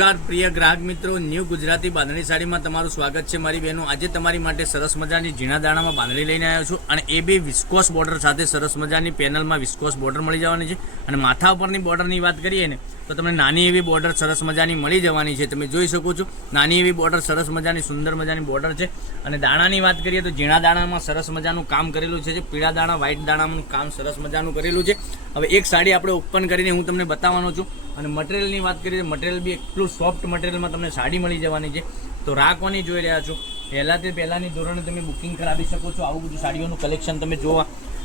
નમસ્કાર પ્રિય ગ્રાહક મિત્રો, ન્યૂ ગુજરાતી બાંધણી સાડીમાં તમારું સ્વાગત છે મારી બહેનો। આજે તમારી માટે સરસ મજાની ઝીણા દાણામાં બાંધણી લઈને આવ્યો છું અને એ બી વિસ્કોસ બોર્ડર સાથે સરસ મજાની પેનલમાં વિસ્કોસ બોર્ડર મળી જવાની છે। અને માથા ઉપરની બોર્ડરની વાત કરીએ ને તો તમને નાની એવી બોર્ડર સરસ મજાની મળી જવાની છે। તમે જોઈ શકો છો નાની એવી બોર્ડર સરસ મજાની સુંદર મજાની બોર્ડર છે। અને દાણાની વાત કરીએ તો ઝીણા દાણામાં સરસ મજાનું કામ કરેલું છે। પીળા દાણા વ્હાઇટ દાણાનું કામ સરસ મજાનું કરેલું છે। હવે એક સાડી આપણે ઓપન કરીને હું તમને બતાવવાનો છું। અને મટીરિયલની વાત કરીએ તો મટીરિયલ બી એટલું સોફ્ટ મટીરિયલમાં તમને સાડી મળી જવાની છે। તો રાહ કોની જોઈ રહ્યા છો? પહેલાંની ધોરણે તમે બુકિંગ કરાવી શકો છો। આવું બધું સાડીઓનું કલેક્શન તમે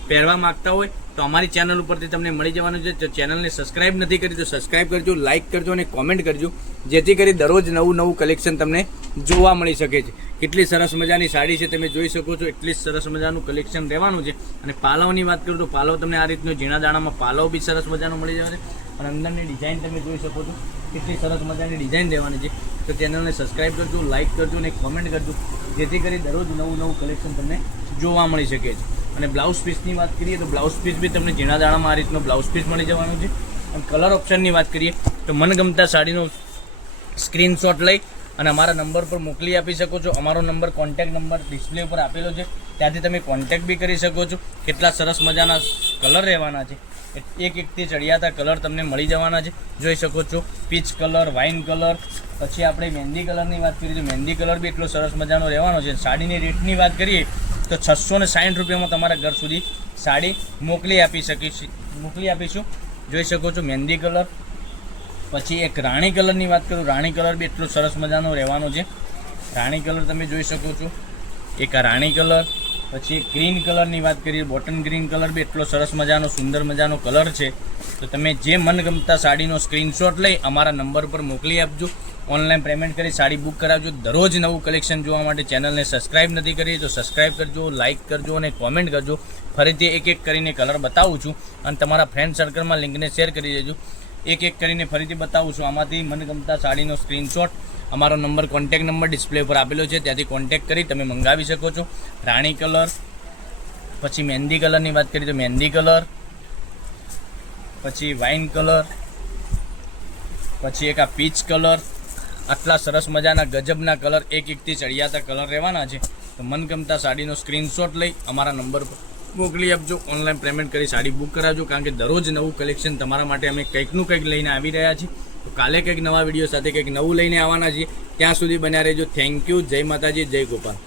પહેરવા માગતા હોય તો અમારી ચેનલ ઉપરથી તમને મળી જવાનું છે। તો ચેનલને સબસ્ક્રાઇબ નથી કરી તો સબસ્ક્રાઇબ કરજો, લાઇક કરજો અને કોમેન્ટ કરજો, જેથી કરી દરરોજ નવું કલેક્શન તમને જોવા મળી શકે છે। કેટલી સરસ મજાની સાડી છે તમે જોઈ શકો છો। એટલી સરસ મજાનું કલેક્શન રહેવાનું છે। અને પાલવની વાત કરું તો પાલવ તમને આ રીતનું ઝીણા દાણામાં પાલવ બી સરસ મજાનું મળી જશે। અને અંદરની ડિઝાઇન તમે જોઈ શકો છો, કેટલી સરસ મજાની ડિઝાઇન રહેવાની છે। તો ચેનલને સબસ્ક્રાઇબ કરજો, લાઇક કરજો અને કોમેન્ટ કરજો, જેથી કરી દરરોજ નવું કલેક્શન તમને જોવા મળી શકે છે। અને બ્લાઉઝ પીસની વાત કરીએ તો બ્લાઉઝ પીસ બી તમને ઝીણા દાણામાં આ રીતનો બ્લાઉઝ પીસ મળી જવાનું છે। અને કલર ઓપ્શનની વાત કરીએ તો મનગમતા સાડીનો સ્ક્રીનશોટ લઈ અને અમારા નંબર પર મોકલી આપી શકો છો। અમારો નંબર કોન્ટેક્ટ નંબર ડિસ્પ્લે ઉપર આપેલો છે, ત્યાંથી તમે કોન્ટેક્ટ બી કરી શકો છો। કેટલા સરસ મજાના કલર રહેવાના છે, એકથી ચડિયાતા કલર તમને મળી જવાના છે। જોઈ શકો છો પીચ કલર, વાઇન કલર, પછી આપણે મહેંદી કલરની વાત કરીએ તો મહેંદી કલર બી એટલો સરસ મજાનો રહેવાનો છે। સાડીની રેટની વાત કરીએ તો 660 રૂપિયામાં તમારા ઘર સુધી સાડી મોકલી આપીશું। જોઈ શકો છો મહેંદી કલર, પછી એક રાણી કલરની વાત કરું, રાણી કલર બી એટલો સરસ મજાનો રહેવાનો છે। રાણી કલર તમે જોઈ શકો છો, એક આ રાણી કલર, પછી એક ગ્રીન કલરની વાત કરીએ, બોટમ ગ્રીન કલર બી એટલો સરસ મજાનો સુંદર મજાનો કલર છે। તો તમે જે મનગમતા સાડીનો સ્ક્રીનશોટ લઈ અમારા નંબર પર મોકલી આપજો, ઓનલાઈન પેમેન્ટ કરી સાડી બુક કરાવજો। દરરોજ નવું કલેક્શન જોવા માટે ચેનલને સબસ્ક્રાઇબ નથી કરી તો સબસ્ક્રાઇબ કરજો, લાઇક કરજો અને કોમેન્ટ કરજો। ફરીથી એક કરીને કલર બતાવું છું અને તમારા ફ્રેન્ડ સર્કલમાં લિંકને શેર કરી દેજો। એક કરીને ફરીથી બતાવું છું। આમાંથી મનગમતા સાડીનો સ્ક્રીનશોટ અમારો નંબર કોન્ટેક્ટ નંબર ડિસ્પ્લે પર આપેલો છે, ત્યાંથી કોન્ટેક્ટ કરી તમે મંગાવી શકો છો। રાણી કલર, પછી મહેંદી કલરની વાત કરીએ તો મહેંદી કલર, પછી વાઇન કલર, પછી એક આ પીચ કલર, આટલા સરસ મજાના ગજબના કલર એકથી ચડિયાતા કલર રહેવાના છે। તો મનગમતા સાડીનો સ્ક્રીનશોટ લઈ અમારા નંબર પર મોકલી આપજો, ઓનલાઈન પેમેન્ટ કરી સાડી બુક કરાવજો, કારણ કે દરરોજ નવું કલેક્શન તમારા માટે અમે કંઈકનું કંઈક લઈને આવી રહ્યા છીએ। તો કાલે કંઈક નવા વિડીયો સાથે કંઈક નવું લઈને આવવાના છીએ। ત્યાં સુધી બન્યા રહેજો। Thank you. જય માતાજી, જય ગોપાલ।